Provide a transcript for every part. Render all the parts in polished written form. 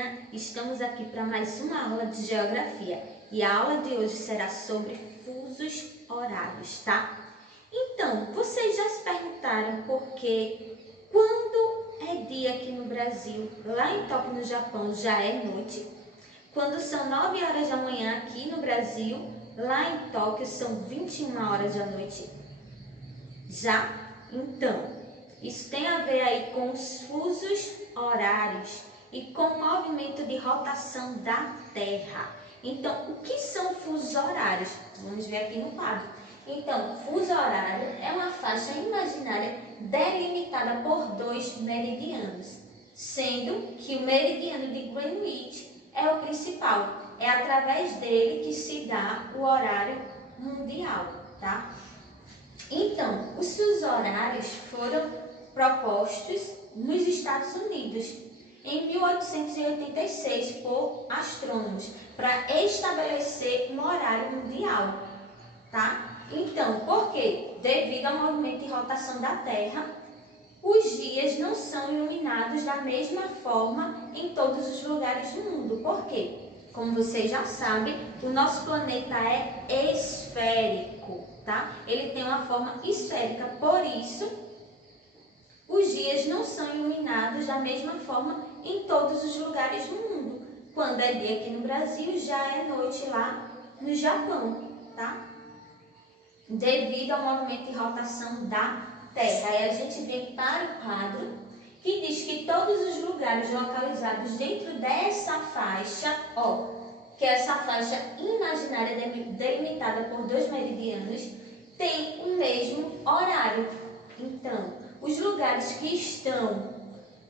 turminha, estamos aqui para mais uma aula de geografia e a aula de hoje será sobre fusos horários, tá? Então, vocês já se perguntaram por que quando é dia aqui no Brasil, lá em Tóquio, no Japão, já é noite? Quando são 9 horas da manhã aqui no Brasil, lá em Tóquio são 21 horas da noite? Já? Então, isso tem a ver aí com os fusos horários e com o movimento de rotação da Terra. Então, o que são fusos horários? Vamos ver aqui no quadro. Então, fuso horário é uma faixa imaginária delimitada por dois meridianos, sendo que o meridiano de Greenwich é o principal. É através dele que se dá o horário mundial, tá? Então, os fusos horários foram propostos nos Estados Unidos em 1886 por astrônomos para estabelecer um horário mundial, tá? Então, por quê? Devido ao movimento de rotação da Terra, os dias não são iluminados da mesma forma em todos os lugares do mundo. Por quê? Como vocês já sabem, o nosso planeta é esférico, tá? Ele tem uma forma esférica, por isso os dias não são iluminados da mesma forma em todos os lugares do mundo. Quando é dia aqui no Brasil, já é noite lá no Japão, tá? Devido ao movimento de rotação da Terra. Aí a gente vem para o quadro que diz que todos os lugares localizados dentro dessa faixa, que é essa faixa imaginária delimitada por dois meridianos, tem o mesmo horário. Então, os lugares que estão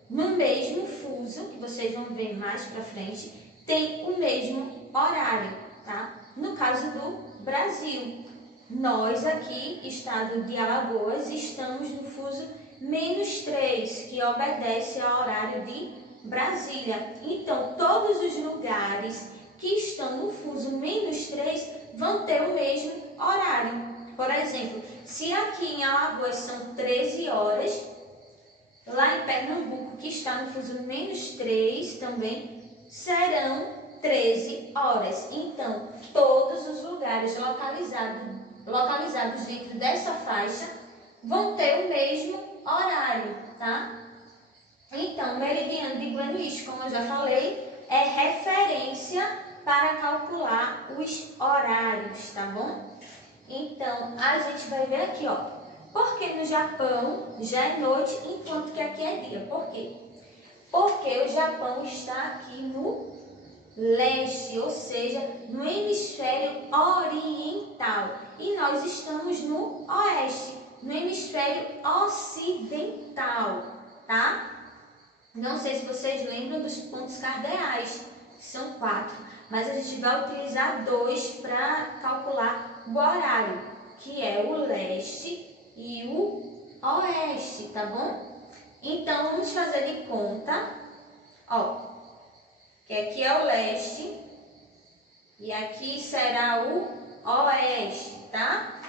no mesmo fuso, que vocês vão ver mais para frente, tem o mesmo horário, tá? No caso do Brasil, nós aqui, estado de Alagoas, estamos no fuso -3, que obedece ao horário de Brasília. Então, todos os lugares que estão no fuso -3 vão ter o mesmo horário. Por exemplo, se aqui em Alagoas são 13 horas, lá em Pernambuco, que está no fuso -3 também, serão 13 horas. Então, todos os lugares localizados dentro dessa faixa vão ter o mesmo horário, tá? Então, o meridiano de Greenwich, como eu já falei, é referência para calcular os horários, tá bom? Então, a gente vai ver aqui, porque no Japão já é noite, enquanto que aqui é dia. Por quê? Porque o Japão está aqui no leste, ou seja, no hemisfério oriental. E nós estamos no oeste, no hemisfério ocidental, tá? Não sei se vocês lembram dos pontos cardeais, que são 4, mas a gente vai utilizar 2 para calcular o horário, que é o leste e o oeste, tá bom? Então, vamos fazer de conta, que aqui é o leste e aqui será o oeste, tá?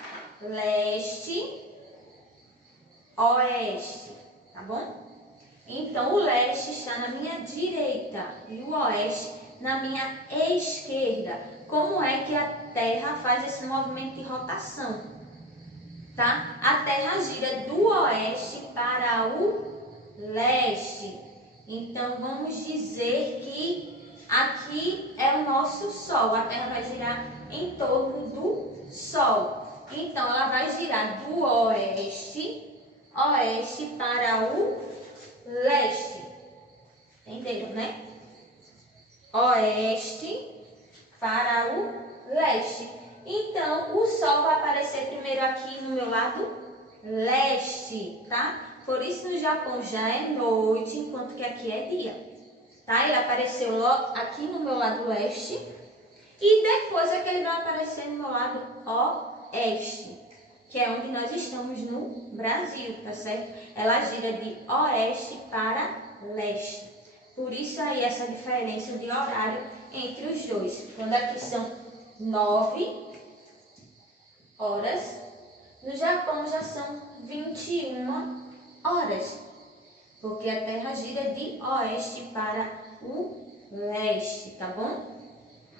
Leste, oeste, tá bom? Então, o leste está na minha direita e o oeste na minha esquerda. Como é que a Terra faz esse movimento de rotação? Tá? A Terra gira do oeste para o leste. Então, vamos dizer que aqui é o nosso Sol. A Terra vai girar em torno do Sol. Então, ela vai girar do oeste para o leste. Entenderam, né? Oeste para o leste. Então, o Sol vai aparecer primeiro aqui no meu lado leste, tá? Por isso no Japão já é noite, enquanto que aqui é dia, tá? Ele apareceu logo aqui no meu lado leste e depois é que ele vai aparecer no meu lado oeste, que é onde nós estamos no Brasil, tá certo? Ela gira de oeste para leste. Por isso aí essa diferença de horário entre os dois. Quando aqui são 9 horas, no Japão já são 21 horas, porque a Terra gira de oeste para o leste, tá bom?